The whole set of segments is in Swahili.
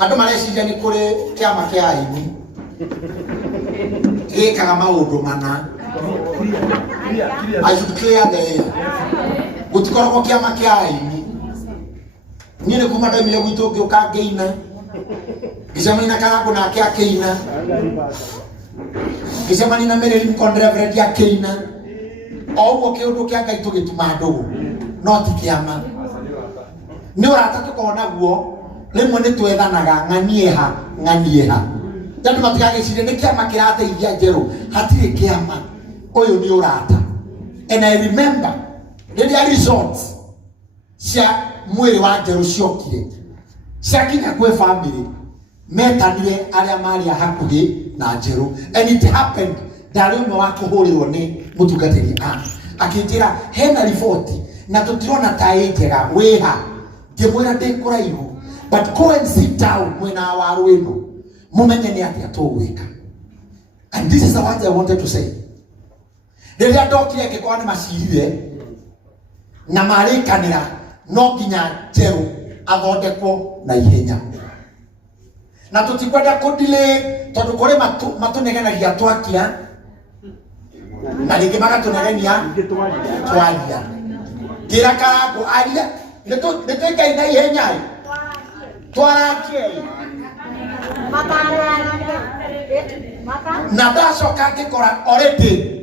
Andu mareciria ni kuri kiama kia aini gikaga maundu mana. I should clear the air. Gutikoragwo kiama kia aini nyine kuma ndaimire gwitu ngiuka ngeina gicemani na Karangu nake akeina gicemani na Mary Lincoln Reverend akeina oguo kiundu kia Ngai tugituma ndugu no ti kiama ni urata tukona guo rimwe ni twethanaga ng'anie ha tandu matigagicirie ni kiama kirateithia njeru hatiri kiama uyu ni urata. And I remember the results cia mwiri wa njeru ciokire ciakinya kwe family metanire aria mari hakuhi na njeru, and it happened ndari umwe wa kuhurirwo ni mutungatiri akinjira hena riboti na tutirona tai njega wiha ngimwira ndi kuraihu but go and sit down mwena wa rwino mumenye ni atia tugwika. And this is the what I wanted to say. Riria ndokire ngikora ni macirire na marikanira no nginya njeru athondekwo na ihenya na tutikwenda kudile tondu kuri matunegenagia twakia na ringi magatunegenia twaria ngira Karangu aria nitwikaine na ihenya twarakie na ndacoka ngikora already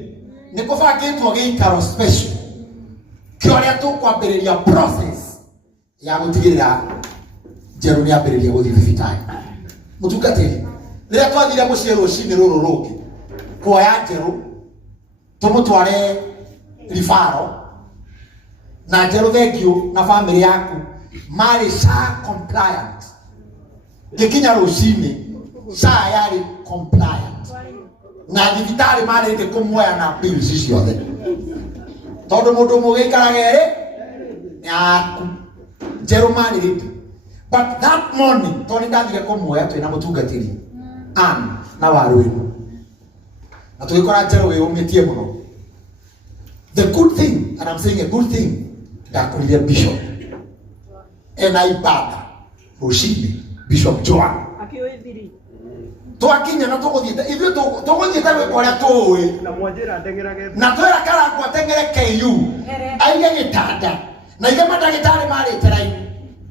nikubangitwo giikaro special kioria tukwambiriria process ya gutigirira njeru ni ambiriria guthii thibitari. Mutungatiri riria twathire mucii rucini ruru rungi kuoya njeru tumutware rifaro na njeru thengio na family yaku mari SHA compliant. Gikinya rucini SHA yari compliant na thibitari mari ndi kumwoya na bills ciothe tondu mundu mugikaragere yaku njeru mari rindi. But that morning toni ndathire kumwoya twina mutungatiri na warwino na tugikora njeru yumitie muno. The good thing, and I'm saying a good thing, ndakuria bishop ena ibada rucini Bishop Joan akiwithiri twakinya na tuguthiite ithuĩ tuguthiite gwikoria tuwi na mwanjira ndengerage na twera Karangu atengere KU aige gitanda na ige madagitari marite raini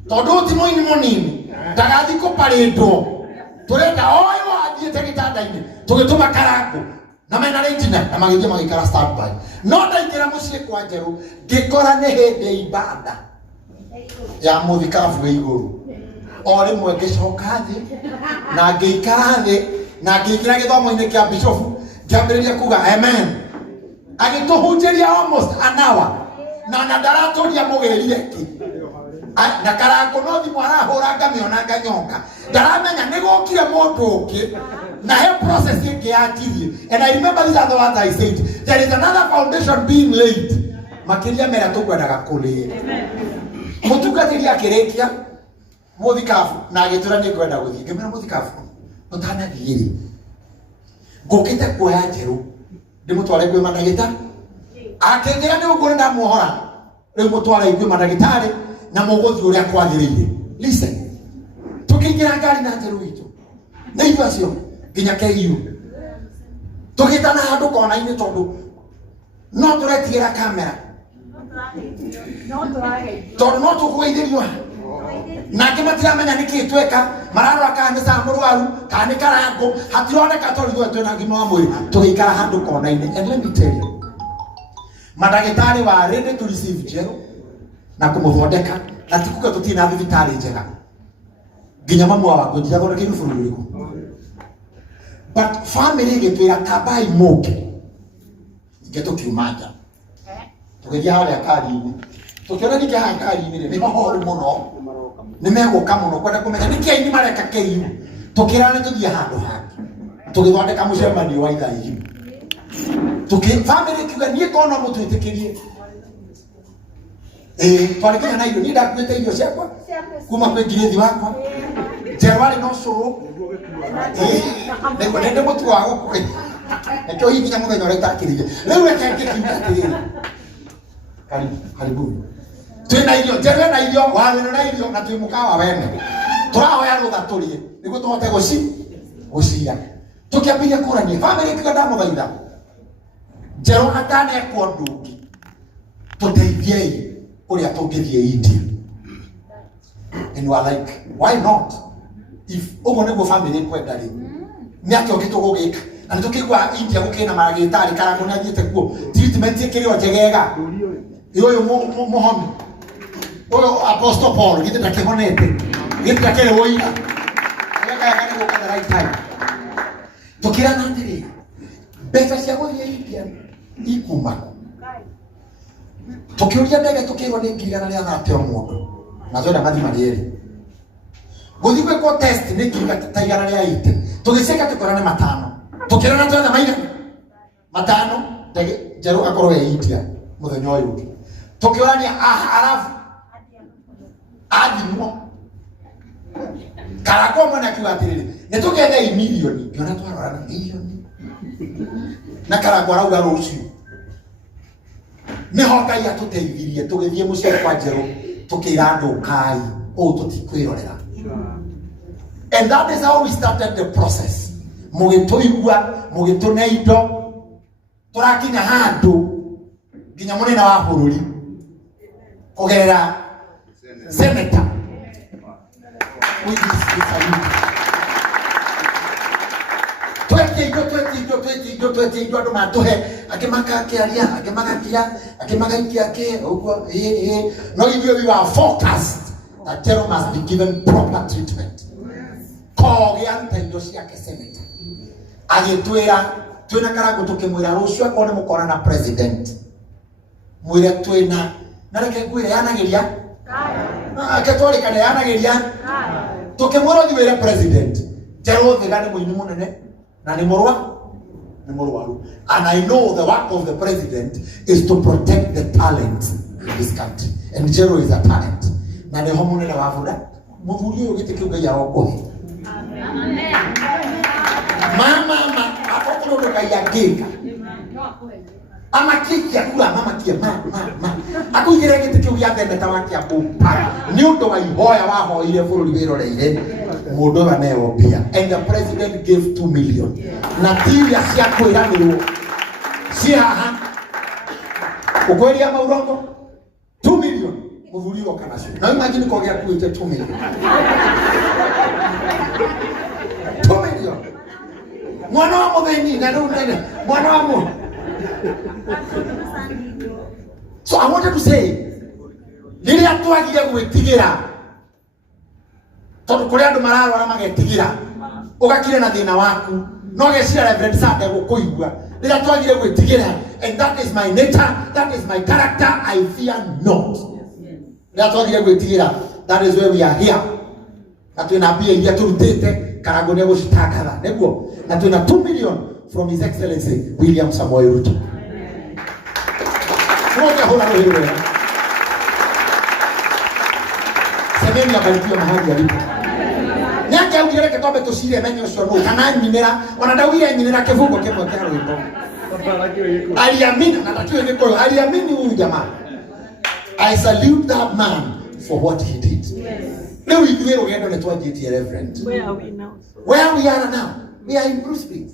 tondu ti muini munini ndagathi kuparindwo turenda oyo athiite gitanda-ini tugituma Karangu na mena regina na magithia magikara standby no ndaingĩra muciĩ kwa njeru ngikora nĩ hĩndĩ ibada ya muthikabu wĩ igũrũ o rimwe ngicoka thi na ngiikara thi na ngiikira githomo-ini kia bishop ngiambiriria kuga amen agituhunjiria almost an hour na ndaraturia mugerie ki na Karangu no thimu arahura ngamiona nganyoka ndaramenya ni gukire mundu ungi na he process ingi yakirie. And I remember this other one I said there is another foundation being laid makiria mera tukwendaga kuria mutungatiri akirikia muthikabu na agitura ni kwenda guthii ngimera muthikabu utanagiri ngukite kuoya njeru ndimutware kwi madagitari akengira ni ugure ndamuhora riu mutware kwi madagitari na muguthi uria kwagiriire. Listen, tukingira ngari na njeru itu na indo acio nginya KU tugitana handu kona-ini tondu no turetigira kamera tondu no tukugeithirio nake matiramenya niki tweka mararora kana ni murwaru kana ni Karangu hatironeka tondu ithuĩ twina ngima wa mwiri tugikara handu kona-ini. And let me tell you, madagitari wa ready to receive njeru na kumuthondeka na tikuga tutina thibitari njega nginya mamu wa ngũnjia thondekire bũrũri ũrĩkũ. But family gitwira tabai moke ngeto kiumanja tugithia haria kari-ini tukiona niki haha kari-ini ni mahoru muno ni meguka muno kwenda kumenya niki aini mareka KU tukira ni tuthie handu hangi tugithondeka mucemanio wa ithaa igĩrĩ family kiuga nie kono mutwitikirie twarikinya na irio ni ndakuite irio ciakwa kuma kwi ngirithi wakwa njerwari no curu nende mutu wa gukũ ekyo hikinya muthenya uria itakiririe riu reke ngikiuga atiriri karibu twina irio njerwe na irio wawino na irio na twi mukawa wene turahoya rutha turie niguo tuhote gucia tukiambiria kurania family kiga ndamuthaitha Njero atane kwa ndungi tuteithiei uria tungithie India. And you are like, why not? If ugo nego family kwenda ri ni atio kitugugika na tukigwa India gukina maragitari karago ni athiete kuo treatment ikirio njegega uyu muhomi uyu Apostle Paul gite ndakihonete gite ndakere woira ega yakani guka the right time tukirana ndiri besa cia guthie India ikuma tukiuria ndege tukirwo ni ngirigana ria nateo mundu na zoda mathima rieri guthigwe ko test ni ngiga taigana ria ite tugiceka tukorane matano tukirana twetha maina matano ndege Njero akorwo ya India muthenya uyu tukiorania arafu adimo karako mwana kiwa atiriri ne tugetha milioni ngiona twarora milioni na karako arauga rucio niho Ngai atuteithirie tugithie mucie kwa Njero tukira andu kai o tutikwirorera. And that is how we started the process. Mugituigua mugitune indo turakinya handu nginya munene wa bururi kugerera senator with twetindo andu matuhe akimaka kiaria akimaka kiake uguo no if you are focused that Njero must be given proper treatment. Kogia ntendo ciake senator agitwira twina karago tukimwira rucio akone mukora na president mwire twina na reke ngwire yanagiria akatwari kana yanagiria tukimwira thiwire president Njero thigane muini munene na ni murwaru and I know the work of the president is to protect the talent in this country and Njero is a talent na ne homunene wa bura muthuri uyu gitikiuga ya okohe amen mama akokoro ndo kayagika amakikia kula mama kia mama akuigire gitikio ya ndeta wakia bupa ni undo wa ihoya wa hoire bururi wiroreire mundu wa neo pia and the president gave 2 million na tiria cia kwiranirwo cia haha ukweria maurongo 2 million muthuri wo kana cio na imagine kogia kuite 2 million 2 million mwana wa mutheni na ndo nene mwana wa mu. So I wanted to say nili atwagiye gwitigira tondu kuri andu mararwara magetigira ugakire na thina waku no gecira Reverend Sande gukuigua nili atwagiye gwitigira and that is my nature, that is my character. I fear not. Nili atwagiye gwitigira, that is where we are here. Na tunabia ingia turutete karago nego citakatha neguo na tuna 2 million from His Excellency William Samoei Ruto. Moja hola wewe. Semeni abarikiwe mahali alipo. Nyaka ugire kikombe tucire menyo ucio no kana nyinira wanadawira nyinira kifungo kimwe kia rwimbo. Aliamini na takiwe niko aliamini huyu jamaa. I salute that man for what he did. Now we do rugendo ne twajitie reverend. Where are we now? Where we are now? We are in Bruce Street.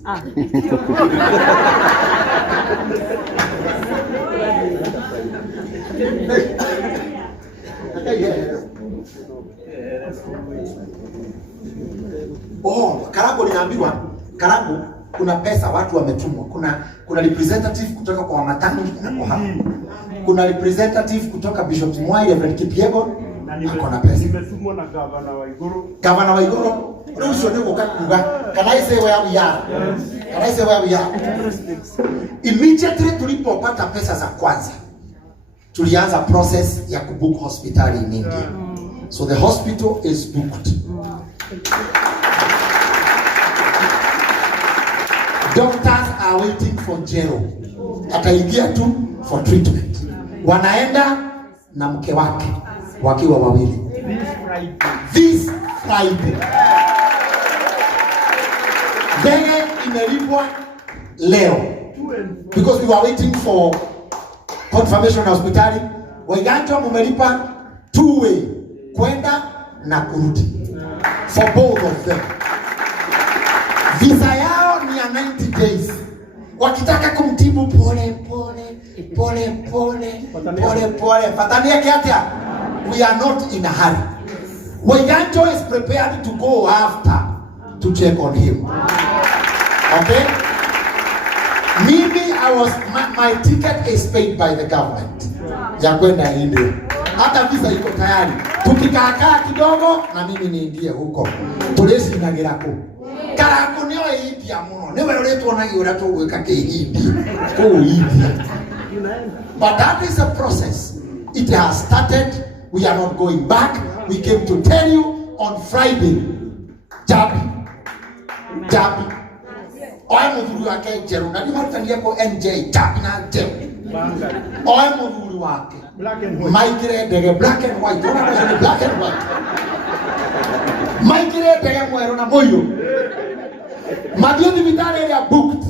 Oh, Karago ninaambiwa Karago kuna pesa watu wametumwa. Kuna representative kutoka kwa Wamatano na kwa hapa. Kuna representative kutoka Bishop Mwai Reverend Kipiego akona pesa. Nimetumwa na Gavana Waiguru. Ruso niko kakuga. Can I say where we are? Can I say where we are? Immediately tulipopata pesa za kwanza tulianza process ya kubook hospitali in India. So the hospital is booked. Doctors are waiting for Njero. Ataingia tu for treatment. Wanaenda na mke wake wakiwa wawili. This Friday. Ndege imelipwa leo. Because we were waiting for confirmation hospitali. Waiganjwa mumelipa 2-way kwenda na kurudi. for both of them. Visa yao ni ya 90 days. Wakitaka kumtibu pole pole. Fatania kiatia. We are not in a hurry. Wayanjo is prepared to go after to check on him. Okay? Mimi, my ticket is paid by the government. Ya kwenda India. Hata visa iko tayari. Tukikaa kidogo na mimi niingie huko. Tulesi na girako. Karako niyo India muno. Niwe uletwa na yura tuweka ke India. India. But that is a process. It has started. We are not going back. We came to tell you on Friday. Jabi. Oe mudhuri wake Jeru. Na lima tutangia ko NJ. Jabi na Jeru. Oe mudhuri wake. Maikire dege black and white. Ona kwa black and white. Maikire dege mwero na moyo. Madioni vitale ya booked.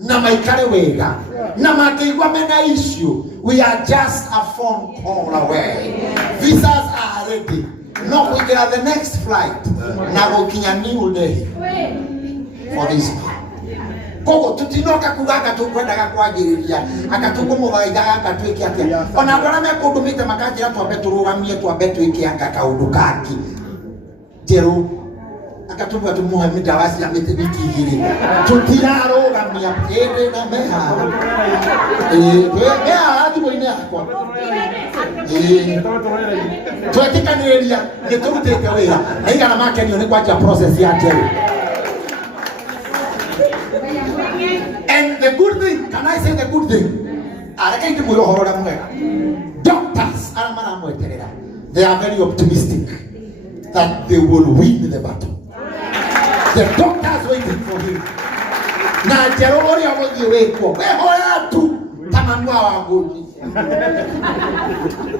Na maikare wega. Na makeigwa mena issue. We are just a phone call away. Visas are ready. No, we get the next flight. Na go Kenya New Delhi for this man. Koko tutinoka kugaga tukwenda kwagiriria akatuko muthaitha akatwiki atia ona ndora me kundumite makajira twambe turugamie twambe twiki anga kaundu kangi Jeru akatubuga tumuhe midawasi ya mite wiki igiri tutirarugamia ende na meha hadi boine akwa twetikaniriria niturutite wira aigana makenio ni kwaja process ya Jeru. And the good thing, can I say the good thing? Doctors, they are very optimistic that they will win the battle. The doctors waiting for him. Na Jerori awoji weko. Wehoya tu tamanwa wagoji.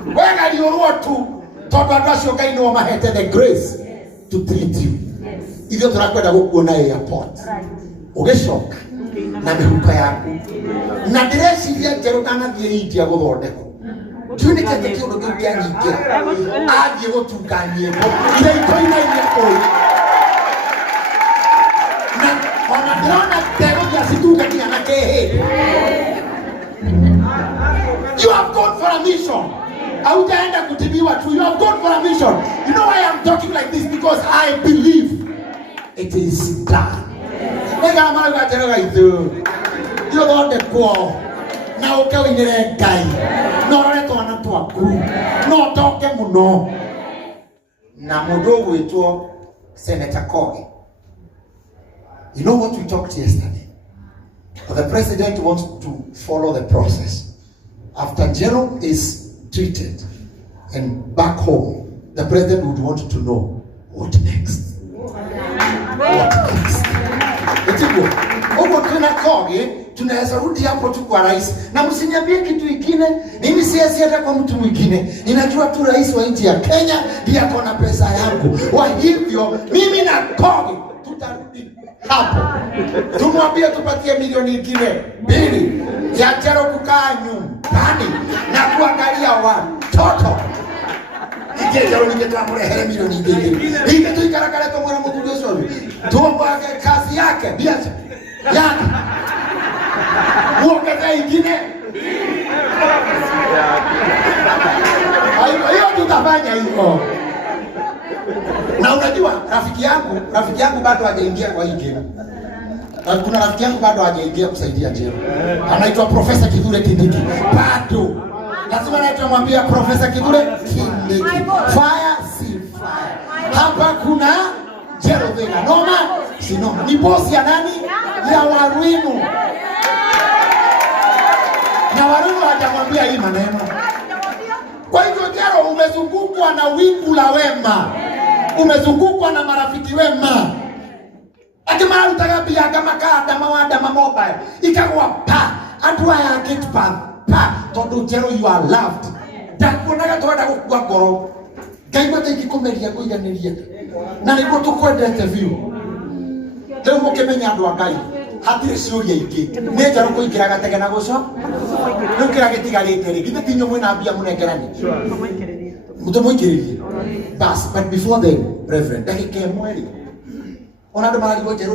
Wega liorua tu tobadwasho kaino mahete the grace to treat you. Hivyo tunakwenda kukuona airport. Ugeshoka. Na mihuko yako na direciria Jeru nanathie India guthondeko tunikete kiundu kiu kia nyingira athie gutunganie ngo ile itoinaine koi na ona ndona tego ya situngania na kehe. You have gone for a mission. Hautaenda kutibiwa tu. You have gone for a mission. You know why I'm talking like this? Because I believe it is done. Nega mara gatera itu. Yo donde kwa. Na ukewe inere ngai. No reto na twaku. No toke muno. Na mudogo wetu Senator Kogi. You know what we talked yesterday? The president wants to follow the process. After Jeru is treated and back home, the president would want to know what next. What next? Huko tuna Kogi, tunaweza rudi hapo tu kwa rais. Na msiniambie kitu kingine, mimi siasi hata kwa mtu mwingine. Ninajua tu rais wa nchi ya Kenya ndiye akona pesa yangu. Kwa hivyo mimi na Kogi tutarudi hapo. Tumwambie tupatie milioni nyingine 2 ya Jeru kukaa nyumbani na kuangalia watoto. Jeru ningetamrehe milioni nyingine. Hiki tu ikarakale kwa mwana mkubwa sana. Tuombe kazi yake, biashara yake. Muongeze ingine. Hiyo tutafanya hivyo. Na unajua rafiki yangu bado hajaingia kwa hii game. Kuna rafiki yangu bado hajaingia kusaidia Jeru. Anaitwa Profesa Kithure Kindiki. Bado. Lazima natumwambia Profesa Kithure Kindiki. Fire si fire. Hapa kuna Jeru Vega. Noma si noma. Ni boss ya nani? Ya Waruimu. Na Waruimu hajamwambia hii maneno. Kwa hivyo Jeru umezungukwa na wingu la wema. Umezungukwa na marafiki wema. Akimara utagapia kama kada mawada mobile. Ikagwa pa. Adwa ya get pa. Todo Jeru you are loved. Dakunaga twenda gukua ngoro. Ngai wote ikikomeria kuiganiria. Na niko tukwendete view. Leo mukimenya andu Ngai. Hatire ciuria ingi. Ni Jeru kuingira gatege na guco. Nukira gitigarite ri. Gite tinyo mwina mbia munengerani. Muto muikiririe. But before then Reverend ndagika ĩmwe rĩ ona andũ maragirwo Njeru